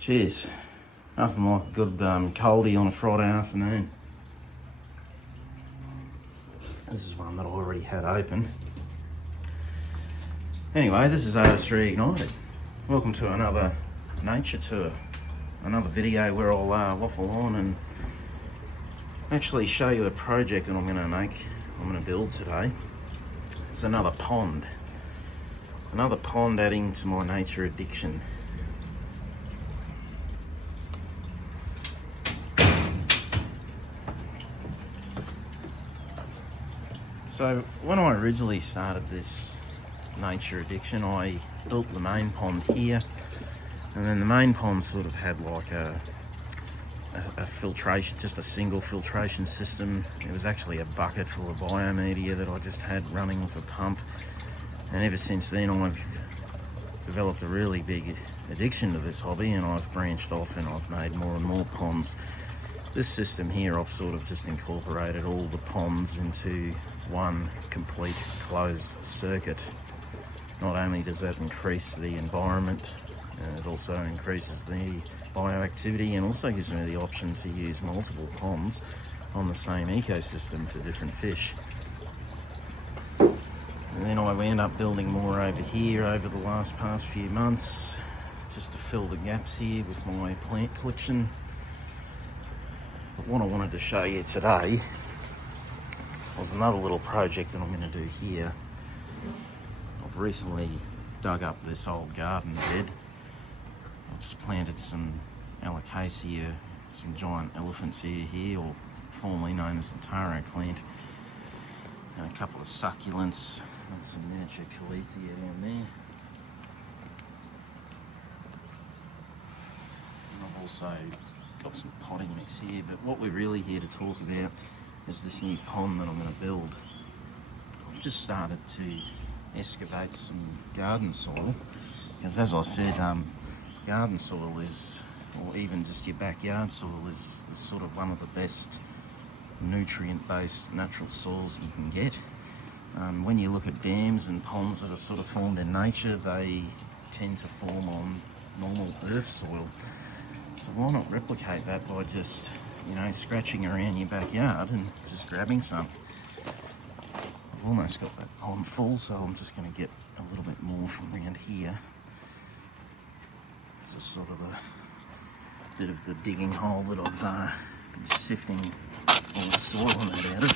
Cheers. Nothing like a good coldie on a Friday afternoon. This is one that I already had open. Anyway, this is AO3 Ignited. Welcome to another nature tour. Another video where I'll waffle on and actually show you a project that I'm going to build today. It's another pond. Another pond adding to my nature addiction. So when I originally started this nature addiction, I built the main pond here, and then the main pond sort of had like a filtration, just a single filtration system. It was actually a bucket full of biomedia that I just had running off a pump, and ever since then I've developed a really big addiction to this hobby, and I've branched off and I've made more and more ponds. This system here, I've sort of just incorporated all the ponds into one complete closed circuit. Not only does that increase the environment, it also increases the bioactivity and also gives me the option to use multiple ponds on the same ecosystem for different fish. And then I end up building more over here over the past few months, just to fill the gaps here with my plant collection. But what I wanted to show you today was another little project that I'm going to do here. I've recently dug up this old garden bed. I've just planted some alocasia, some giant elephant's ear here, or formerly known as the taro plant, and a couple of succulents and some miniature calathea down there. And I've also got some potting mix here, but what we're really here to talk about is this new pond that I'm going to build. I've just started to excavate some garden soil, because as I said, garden soil is, or even just your backyard soil is sort of one of the best nutrient-based natural soils you can get. When you look at dams and ponds that are sort of formed in nature, they tend to form on normal earth soil. So why not replicate that by just, scratching around your backyard and just grabbing some. I've almost got that pond full, so I'm just going to get a little bit more from around here. This is sort of a bit of the digging hole that I've been sifting all the soil on that out of.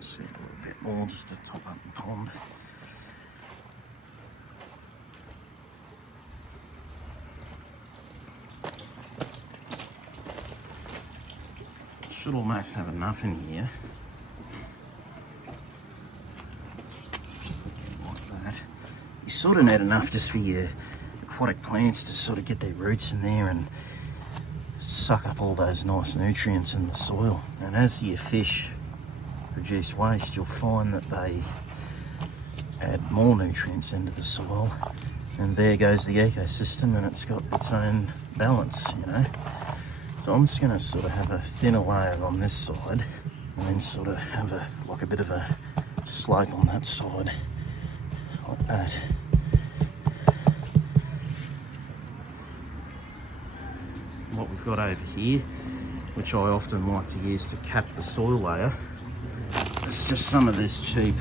See a little bit more just to top up the pond. Should almost have enough in here. Like that. You sort of need enough just for your aquatic plants to sort of get their roots in there and suck up all those nice nutrients in the soil. And as your fish produce waste, you'll find that they add more nutrients into the soil, and there goes the ecosystem, and it's got its own balance, So I'm just going to sort of have a thinner layer on this side, and then sort of have a bit of a slope on that side, like that. What we've got over here, which I often like to use to cap the soil layer, is just some of this cheap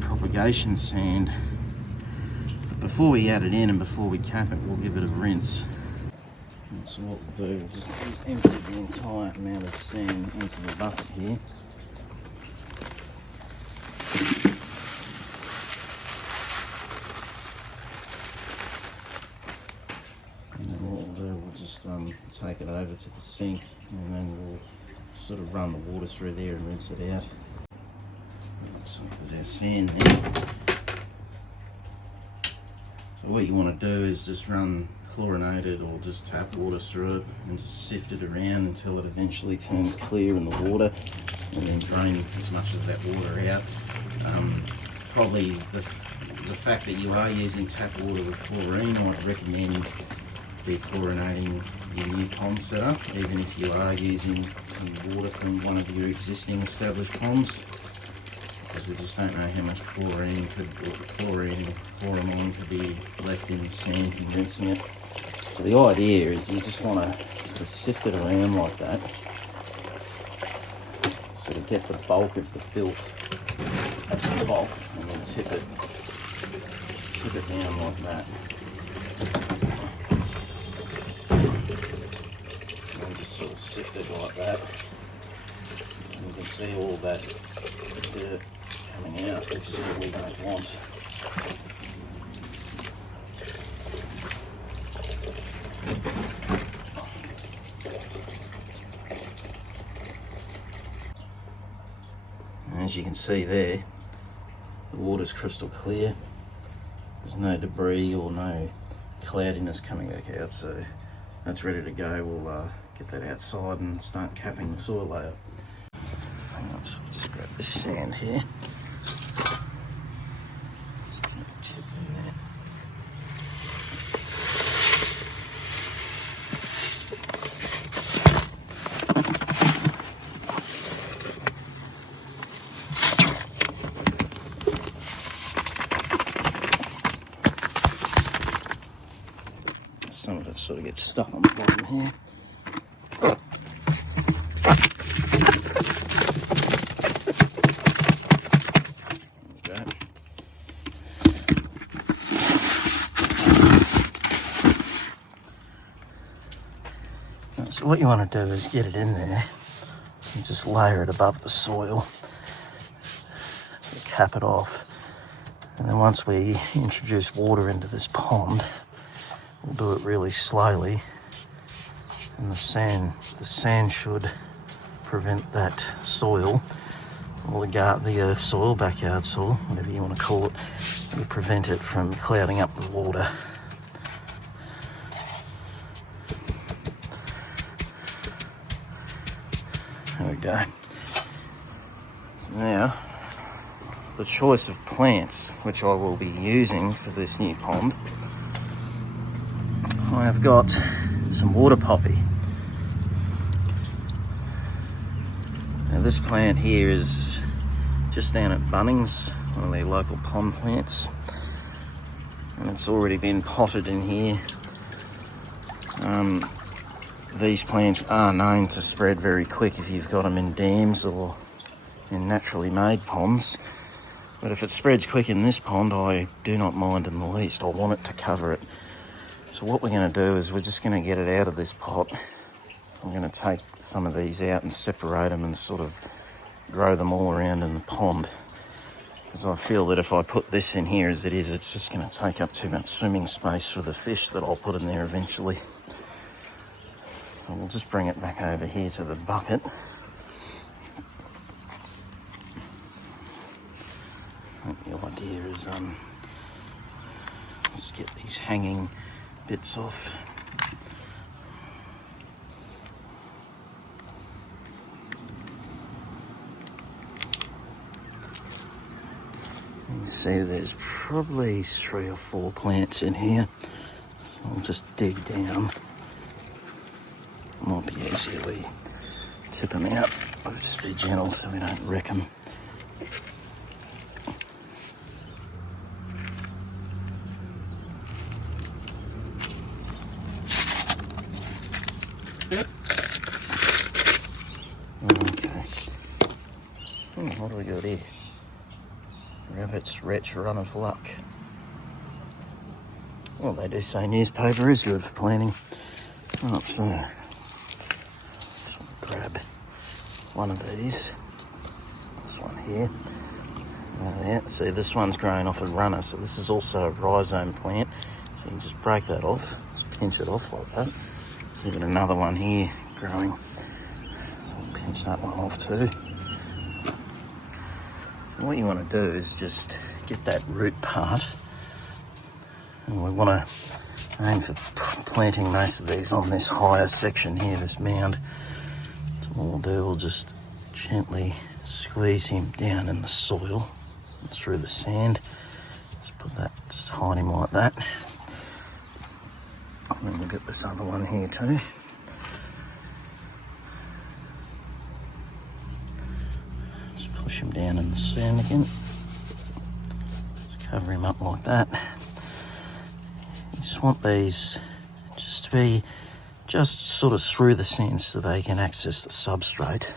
propagation sand. But before we add it in and before we cap it, we'll give it a rinse. So what we'll do, we'll just empty the entire amount of sand into the bucket here. And then what we'll do, we'll just take it over to the sink, and then we'll sort of run the water through there and rinse it out. So there's our sand there. So what you want to do is just run chlorinated or just tap water through it and just sift it around until it eventually turns clear in the water, and then drain as much of that water out. Probably the fact that you are using tap water with chlorine, I'd recommend dechlorinating your new pond setup, even if you are using some water from one of your existing established ponds, because we just don't know how much chlorine or chloramine could be left in the sand from rinsing it. So the idea is you just want to sort of sift it around like that, sort of get the bulk of the filth at the top, and then tip it down like that. And just sort of sift it like that. And you can see all that dirt coming out, which is what we don't want. And as you can see there, the water's crystal clear. There's no debris or no cloudiness coming back out, so that's ready to go. We'll get that outside and start capping the soil layer. Hang on, so just grab this sand here. Just gonna tip in there. Some of it sort of gets stuck on the bottom here. There we go. So what you want to do is get it in there and just layer it above the soil, cap it off, and then once we introduce water into this pond, we'll do it really slowly, and the sand should prevent that soil, or the earth soil, backyard soil, whatever you want to call it, will prevent it from clouding up the water. There we go. So now, the choice of plants, which I will be using for this new pond, I have got some water poppy. Now this plant here is just down at Bunnings, one of their local pond plants, and it's already been potted in here. These plants are known to spread very quick if you've got them in dams or in naturally made ponds, but if it spreads quick in this pond, I do not mind in the least. I want it to cover it. So what we're going to do is we're just going to get it out of this pot. I'm going to take some of these out and separate them and sort of grow them all around in the pond, because I feel that if I put this in here as it is, it's just going to take up too much swimming space for the fish that I'll put in there eventually. So we'll just bring it back over here to the bucket. I think the idea is let's get these hanging bits off. You can see there's probably 3 or 4 plants in here. So I'll just dig down. Might be easily tip them out. I'll just be gentle so we don't wreck them. Okay. What do we got here? Rabbit's Wretch Run of Luck. Well, they do say newspaper is good for planting. Right, so just want to grab one of these. This one here. There. See, this one's growing off a runner, so this is also a rhizome plant. So you can just break that off, just pinch it off like that. So you've got another one here growing. So I'll pinch that one off too. So what you want to do is just get that root part, and we want to aim for planting most of these on this higher section here, this mound. So what we'll do, we'll just gently squeeze him down in the soil and through the sand. Just put that, just hide him like that. And then we'll get this other one here too. push him down in the sand again. Just cover him up like that. You just want these just to be just sort of through the sand so they can access the substrate.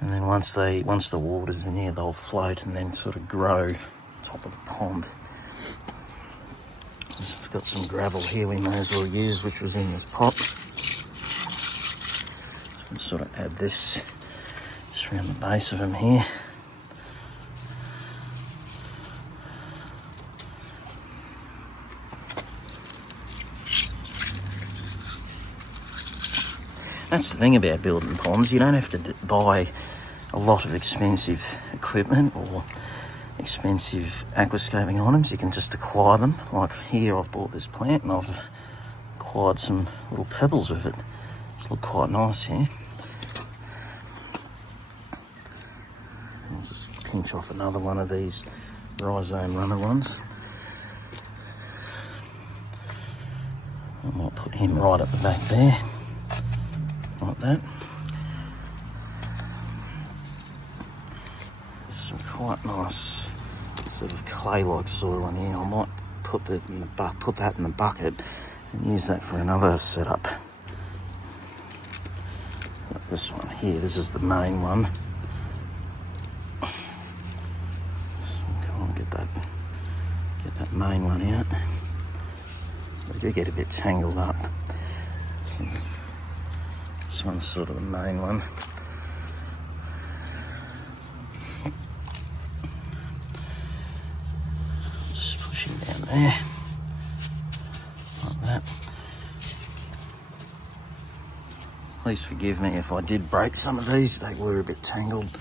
And then once the water's in here, they'll float and then sort of grow top of the pond. We've got some gravel here we may as well use, which was in this pot. So sort of add this just around the base of them here. That's the thing about building ponds. You don't have to buy a lot of expensive equipment or expensive aquascaping items. You can just acquire them. Like here, I've bought this plant and I've acquired some little pebbles with it. It's look quite nice here. I'll just pinch off another one of these rhizome runner ones. I might put him right at the back there. Like that. There's some quite nice sort of clay-like soil in here. I might put that in the bucket and use that for another setup. Got this one here. This is the main one. Can't get that main one out. They do get a bit tangled up. This one's sort of the main one. Just push him down there, like that. Please forgive me if I did break some of these, they were a bit tangled.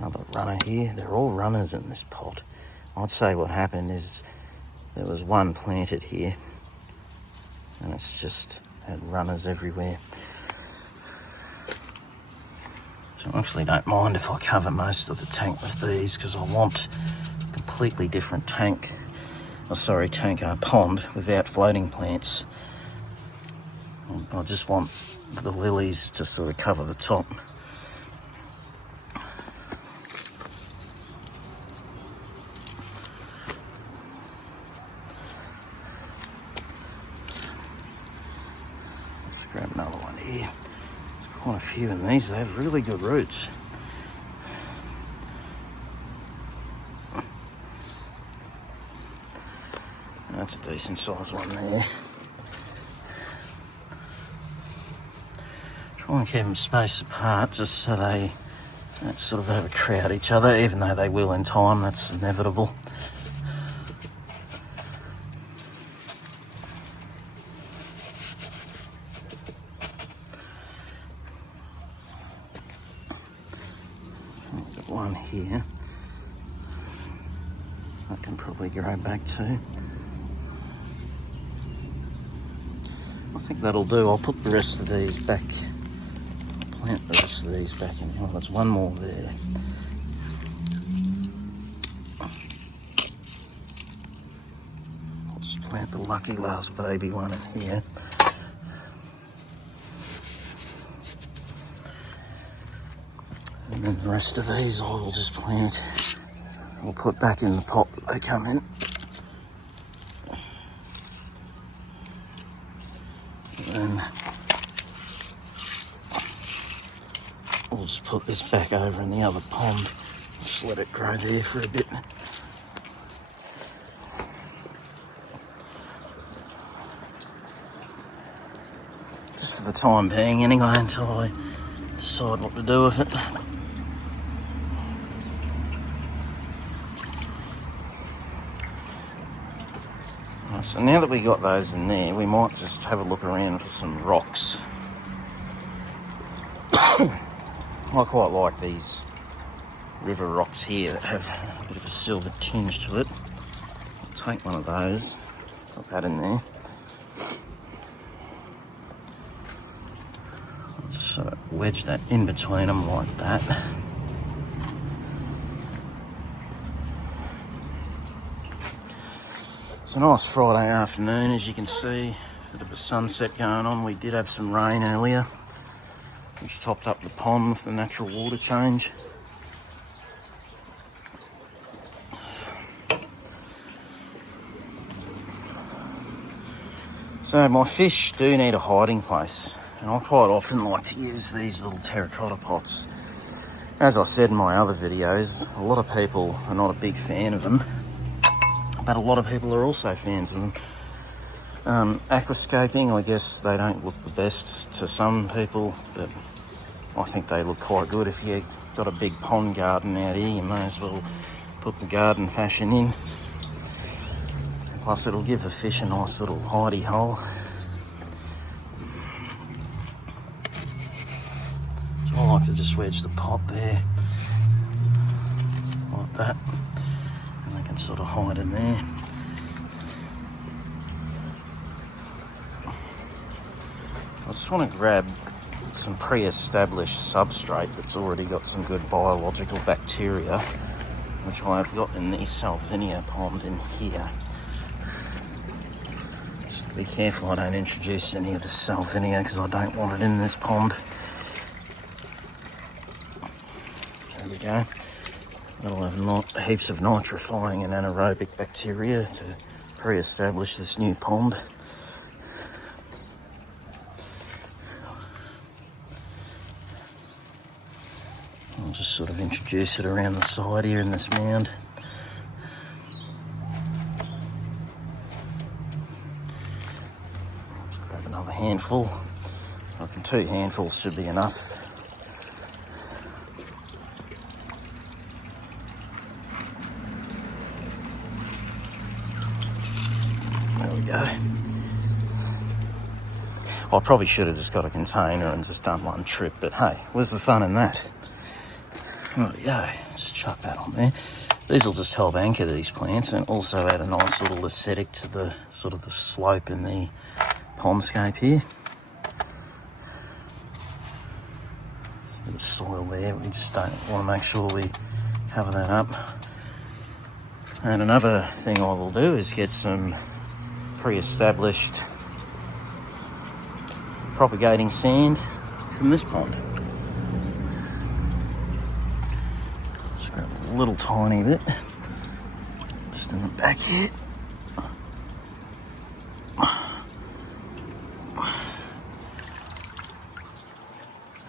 Another runner here. They're all runners in this pot. I'd say what happened is there was one planted here and it's just had runners everywhere. So I actually don't mind if I cover most of the tank with these because I want a completely different pond without floating plants. I just want the lilies to sort of cover the top. Grab another one here. There's quite a few in these. They have really good roots. That's a decent sized one there. Try and keep them spaced apart just so they don't sort of overcrowd each other, even though they will in time. That's inevitable. One here I can probably grow back to. I think that'll do. I'll put the rest of these back. I'll plant the rest of these back in. Oh, there's one more there. I'll just plant the lucky last baby one in here. And then the rest of these I will just plant. I'll put back in the pot that they come in. And then we'll just put this back over in the other pond. Just let it grow there for a bit. Just for the time being anyway, until I decide what to do with it. So now that we got those in there, we might just have a look around for some rocks. I quite like these river rocks here that have a bit of a silver tinge to it. I'll take one of those, put that in there. I'll just sort of wedge that in between them like that. It's a nice Friday afternoon, as you can see. Bit of a sunset going on. We did have some rain earlier, which topped up the pond with the natural water change. So my fish do need a hiding place, and I quite often like to use these little terracotta pots. As I said in my other videos, a lot of people are not a big fan of them, but a lot of people are also fans of them. Aquascaping, I guess they don't look the best to some people, but I think they look quite good. If you've got a big pond garden out here, you may as well put the garden fashion in. Plus it'll give the fish a nice little hidey hole. So I like to just wedge the pot there, like that, and they can sort of hide in there. I just want to grab some pre-established substrate that's already got some good biological bacteria, which I've got in the Salvinia pond in here. Just be careful I don't introduce any of the Salvinia because I don't want it in this pond. There we go. That'll have heaps of nitrifying and anaerobic bacteria to pre-establish this new pond. I'll just sort of introduce it around the side here in this mound. Let's grab another handful. I reckon 2 handfuls should be enough. There we go. I probably should have just got a container and just done one trip, but hey, where's the fun in that? There we go, just chuck that on there. These will just help anchor these plants and also add a nice little aesthetic to the sort of the slope in the pondscape here. A bit of soil there, we just don't want to make sure we cover that up. And another thing I will do is get some pre-established propagating sand from this pond. A little tiny bit just in the back here,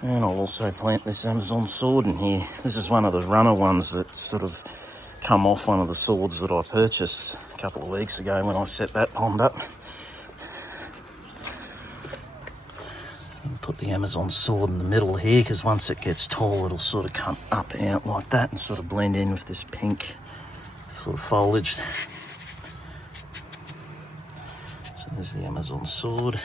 and I'll also plant this Amazon sword in here. This is one of the runner ones that sort of come off one of the swords that I purchased a couple of weeks ago when I set that pond up. Put the Amazon sword in the middle here because once it gets tall it'll sort of come up out like that and sort of blend in with this pink sort of foliage. So there's the Amazon sword.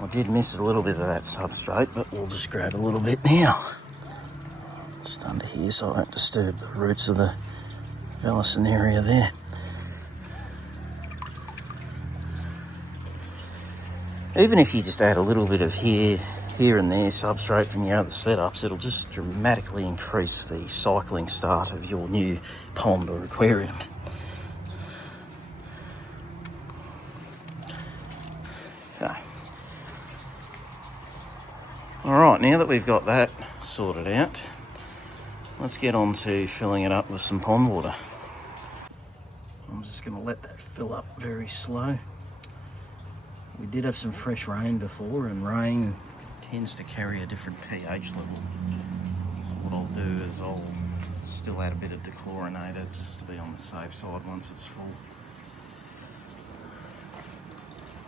I did miss a little bit of that substrate, but we'll just grab a little bit now. Just under here so I don't disturb the roots of the Velicinaria there. Even if you just add a little bit of here and there substrate from your other setups, it'll just dramatically increase the cycling start of your new pond or aquarium. Okay. Alright, now that we've got that sorted out, let's get on to filling it up with some pond water. I'm just going to let that fill up very slow. We did have some fresh rain before, and rain tends to carry a different pH level. So what I'll do is I'll still add a bit of dechlorinator just to be on the safe side once it's full.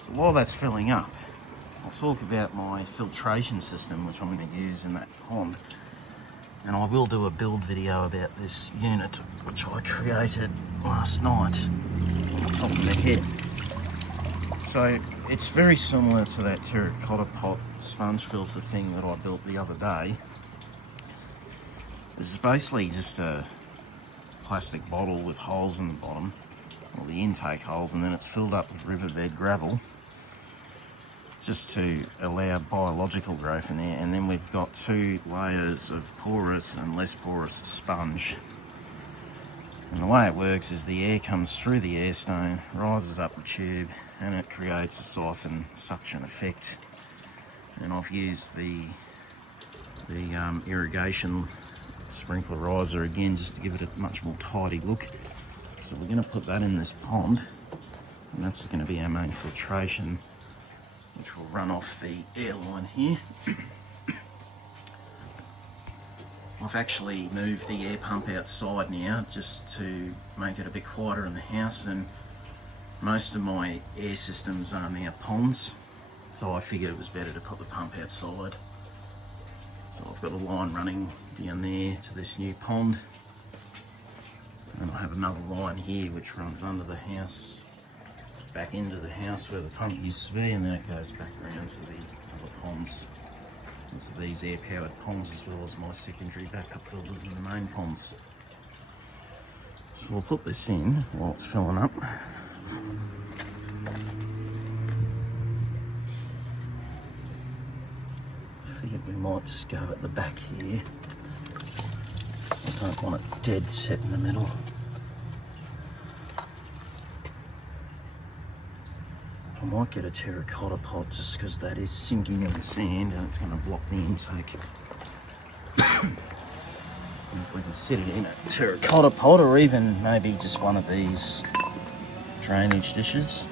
So while that's filling up, I'll talk about my filtration system which I'm going to use in that pond. And I will do a build video about this unit which I created last night on the top of the head. So it's very similar to that terracotta pot sponge filter thing that I built the other day. This is basically just a plastic bottle with holes in the bottom, or the intake holes, and then it's filled up with riverbed gravel. just to allow biological growth in there. And then we've got 2 layers of porous and less porous sponge. And the way it works is the air comes through the air stone, rises up the tube, and it creates a siphon suction effect. And I've used the irrigation sprinkler riser again just to give it a much more tidy look. So we're going to put that in this pond, and that's going to be our main filtration, which will run off the airline here. I've actually moved the air pump outside now just to make it a bit quieter in the house, and most of my air systems are now ponds, so I figured it was better to put the pump outside. So I've got a line running down there to this new pond, and I have another line here which runs under the house, back into the house where the pump used to be, and then it goes back around to the other ponds. So these air-powered ponds, as well as my secondary backup filters in the main ponds. So we'll put this in while it's filling up. I figured we might just go at the back here. I don't want it dead set in the middle. I might get a terracotta pot just because that is sinking in the sand and it's going to block the intake. And if we can sit it in a terracotta pot, or even maybe just one of these drainage dishes,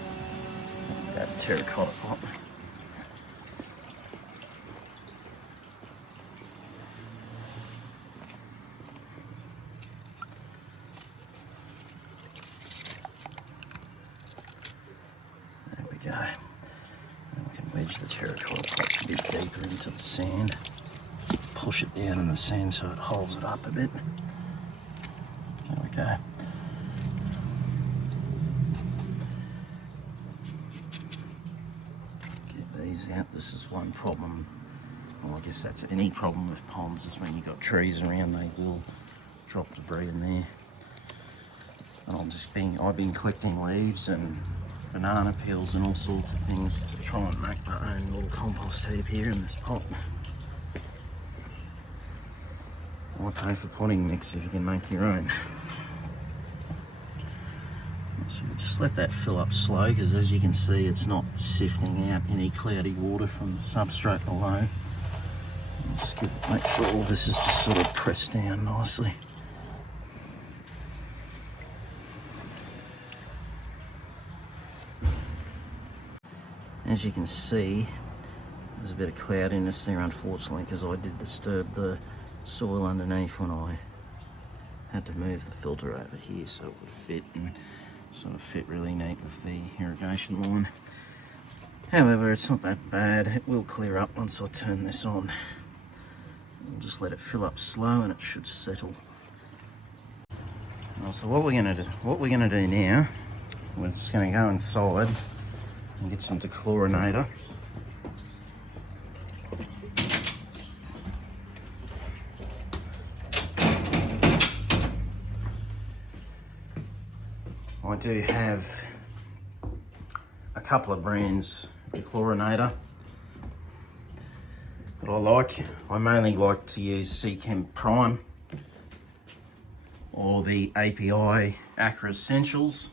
that terracotta pot. Go. And we can wedge the terracotta pot a bit deeper into the sand, push it down in the sand so it holds it up a bit. There we go. Get these out. This is one problem. Well, I guess that's any problem with ponds, is when you've got trees around, they will drop debris in there. And I've been collecting leaves and banana peels and all sorts of things to try and make my own little compost heap here in this pot. Why pay for potting mix if you can make your own? So we'll just let that fill up slow, because as you can see, it's not sifting out any cloudy water from the substrate below. Just make sure all this is just sort of pressed down nicely. As you can see, there's a bit of cloudiness there, unfortunately, because I did disturb the soil underneath when I had to move the filter over here so it would fit and sort of fit really neat with the irrigation line. However, it's not that bad. It will clear up once I turn this on. We'll just let it fill up slow and it should settle. So what we're going to do now, we're just going to go inside and get some dechlorinator. I do have a couple of brands of dechlorinator that I like. I mainly like to use Seachem Prime or the API Aqua Essentials.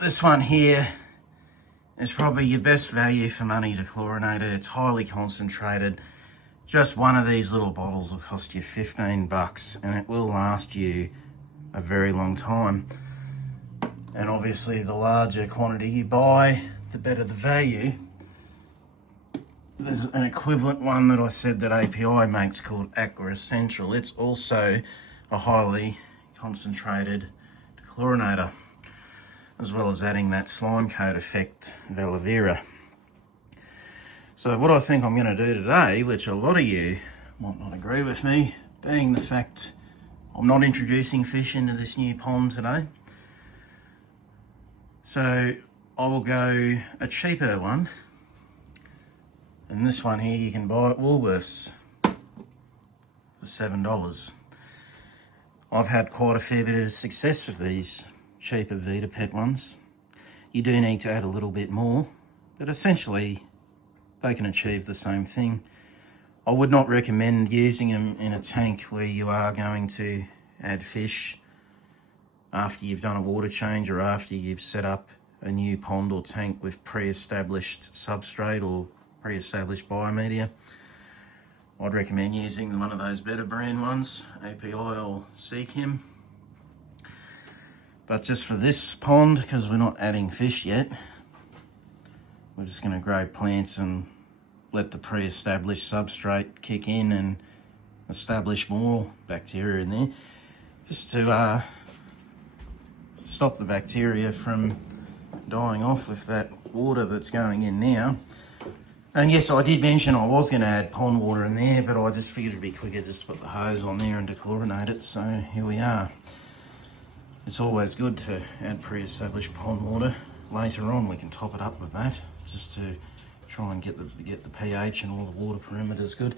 This one here is probably your best value for money dechlorinator. It's highly concentrated. Just one of these little bottles will cost you 15 bucks and it will last you a very long time. And obviously the larger quantity you buy, the better the value. There's an equivalent one that I said that API makes called Aqua Essential. It's also a highly concentrated dechlorinator, as well as adding that slime coat effect of aloe vera. So what I think I'm going to do today, which a lot of you might not agree with me, being the fact I'm not introducing fish into this new pond today, so I will go a cheaper one. And this one here you can buy at Woolworths for $7. I've had quite a fair bit of success with these cheaper Vita Pet ones. You do need to add a little bit more But essentially, they can achieve the same thing. I would not recommend using them in a tank where you are going to add fish after you've done a water change or after you've set up a new pond or tank with pre-established substrate or pre-established biomedia. I'd recommend using one of those better brand ones, API or Seachem. But just for this pond, because we're not adding fish yet, we're just going to grow plants and let the pre-established substrate kick in and establish more bacteria in there, just to stop the bacteria from dying off with that water that's going in now. And yes, I did mention I was going to add pond water in there, but I just figured it'd be quicker just to put the hose on there and dechlorinate it, so here we are. It's always good to add pre-established pond water. Later on we can top it up with that, just to try and get the pH and all the water parameters good.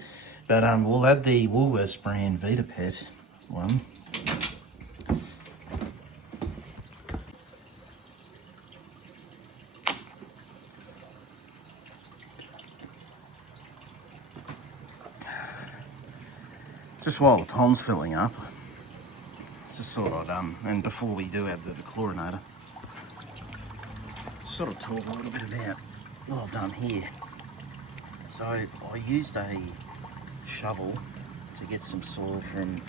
But we'll add the Woolworths brand VitaPet one. Just while the pond's filling up, just thought I'd, and before we do add the dechlorinator, sort of talk a little bit about what I've done here. So I used a shovel to get some soil from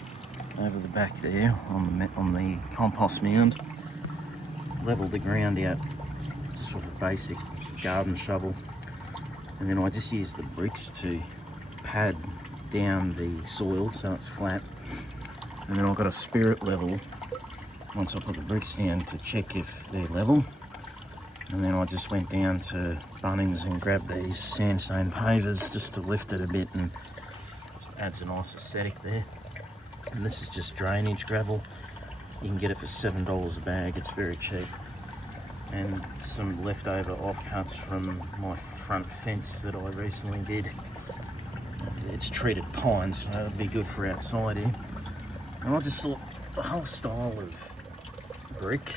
over the back there on the compost mound, leveled the ground out just with a basic garden shovel, and then I just used the bricks to pad down the soil so it's flat, and then I've got a spirit level once I put the bricks down to check if they're level. And then I just went down to Bunnings and grabbed these sandstone pavers just to lift it a bit, and just adds a nice aesthetic there. And this is just drainage gravel. You can get it for $7 a bag, it's very cheap. And some leftover offcuts from my front fence that I recently did. It's treated pine, so it'd be good for outside here. And I just thought the whole style of brick,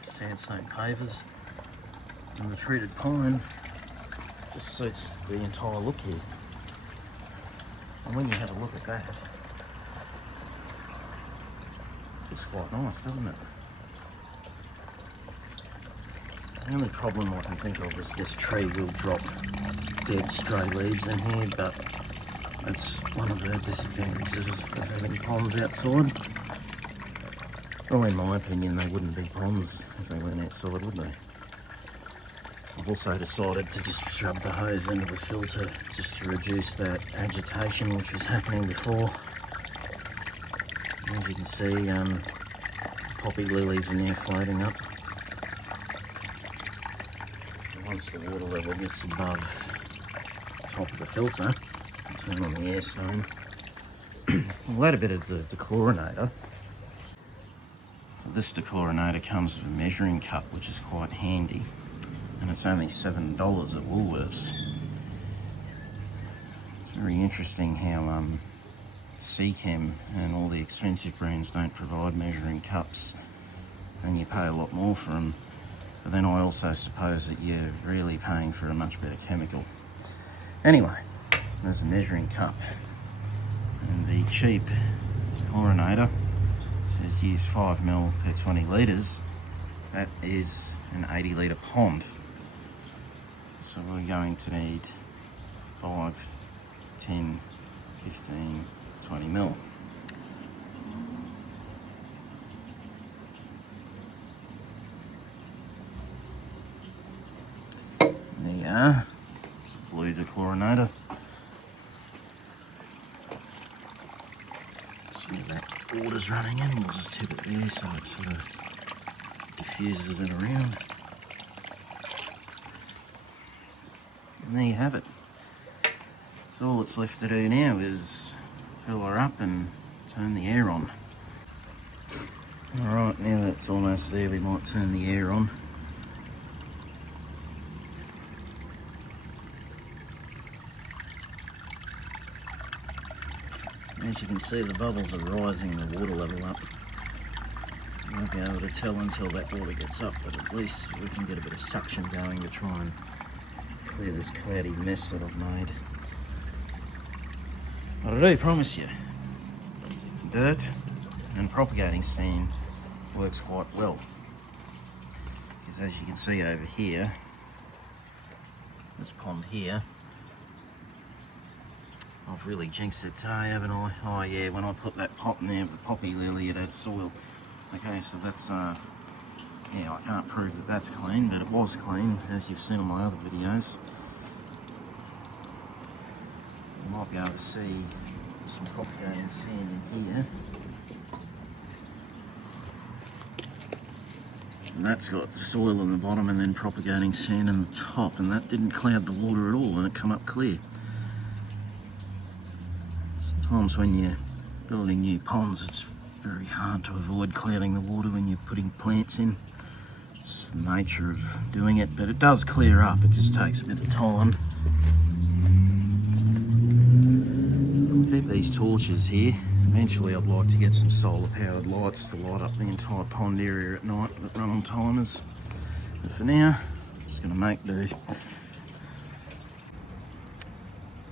sandstone pavers, and the treated pine just suits the entire look here. And when you have a look at that, it looks quite nice, doesn't it? The only problem I can think of is this tree will drop dead stray leaves in here, but that's one of the disadvantages of having ponds outside. Well, in my opinion, they wouldn't be ponds if they weren't outside, would they? I've also decided to just shove the hose into the filter just to reduce that agitation which was happening before. As you can see, poppy lilies in there floating up. Once the water level gets above the top of the filter, turn on the air stone. We'll add a bit of the dechlorinator. This dechlorinator comes with a measuring cup, which is quite handy, and it's only $7 at Woolworths. It's very interesting how Seachem and all the expensive brands don't provide measuring cups, and you pay a lot more for them. But then I also suppose that you're really paying for a much better chemical. Anyway, there's a measuring cup, and the cheap chlorinator says use 5 ml per 20 litres. That is an 80 litre pond. So we're going to need 5, 10, 15, 20 ml. There you are. It's a blue dechlorinator. See that water's running in, we'll just tip it there so it sort of diffuses it around. And there you have it. So all that's left to do now is fill her up and turn the air on. Alright, now that's almost there, we might turn the air on. As you can see, the bubbles are rising, the water level up. You won't be able to tell until that water gets up, but at least we can get a bit of suction going to try and clear this cloudy mess that I've made. But I do promise you, dirt and propagating sand works quite well. Because as you can see over here, this pond here, I've really jinxed it today, haven't I? Oh yeah, when I put that pot in there with the poppy lily, it had soil. Okay, so that's, yeah, I can't prove that that's clean, but it was clean, as you've seen on my other videos. You might be able to see some propagating sand in here. And that's got soil in the bottom and then propagating sand in the top, and that didn't cloud the water at all, and it come up clear. Sometimes when you're building new ponds, it's very hard to avoid clouding the water when you're putting plants in. It's just the nature of doing it, but it does clear up. It just takes a bit of time. I'll keep these torches here. Eventually I'd like to get some solar powered lights to light up the entire pond area at night that run on timers. But for now, I'm just going to make do.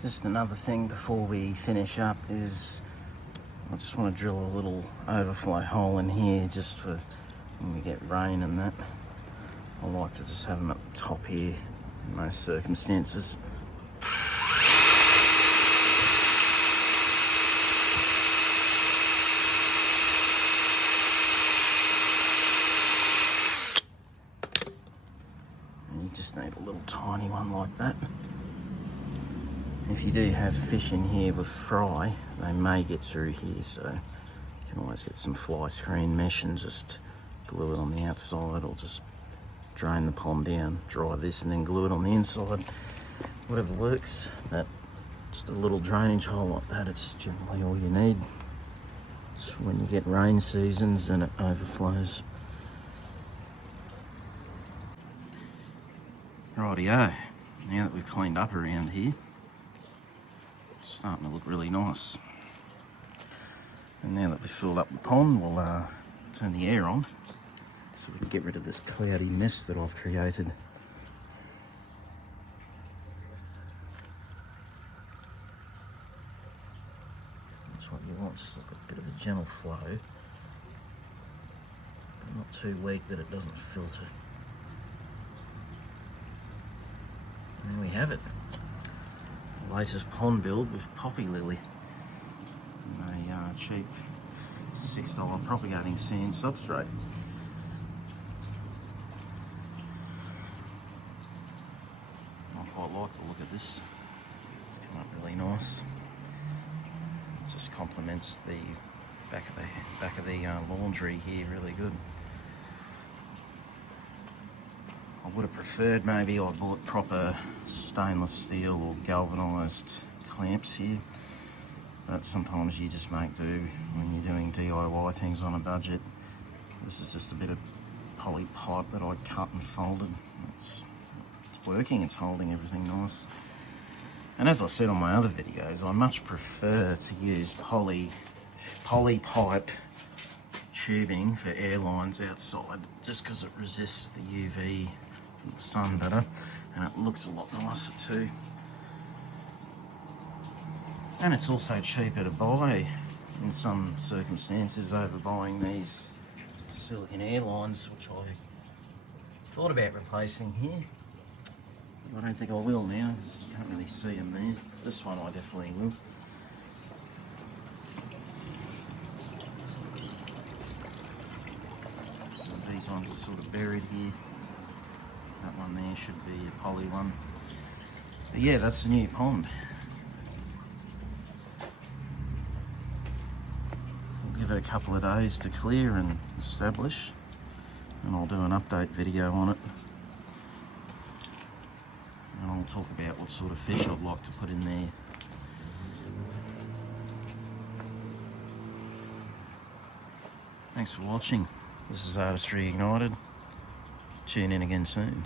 Just another thing before we finish up is I just want to drill a little overflow hole in here just for when we get rain and that. I like to just have them at the top here in most circumstances. And you just need a little tiny one like that. If you do have fish in here with fry, they may get through here, so you can always get some fly screen mesh and just glue it on the outside, or just drain the pond down, dry this and then glue it on the inside. Whatever works. That just a little drainage hole like that, it's generally all you need. So when you get rain seasons and it overflows. Rightio, now that we've cleaned up around here, it's starting to look really nice. And now that we've filled up the pond, we'll turn the air on so we can get rid of this cloudy mist that I've created. That's what you want, just like a bit of a gentle flow, but not too weak that it doesn't filter. And there we have it. The latest pond build with poppy lily. And a cheap $6 propagating sand substrate. I quite like the look of this. It's come up really nice. It just complements the back of the laundry here really good. I would have preferred maybe I bought proper stainless steel or galvanised clamps here, but sometimes you just make do when you're doing DIY things on a budget. This is just a bit of poly pipe that I cut and folded. It's working, it's holding everything nice. And as I said on my other videos, I much prefer to use poly pipe tubing for airlines outside, just because it resists the UV and the sun better, and it looks a lot nicer too. And it's also cheaper to buy in some circumstances over buying these silicone airlines, which I thought about replacing here. I don't think I will now, because you can't really see them there. This one I definitely will. These ones are sort of buried here. That one there should be a poly one. But yeah, that's the new pond. We'll give it a couple of days to clear and establish, and I'll do an update video on it. And I'll talk about what sort of fish I'd like to put in there. Thanks for watching. This is Artistry Ignited. Tune in again soon.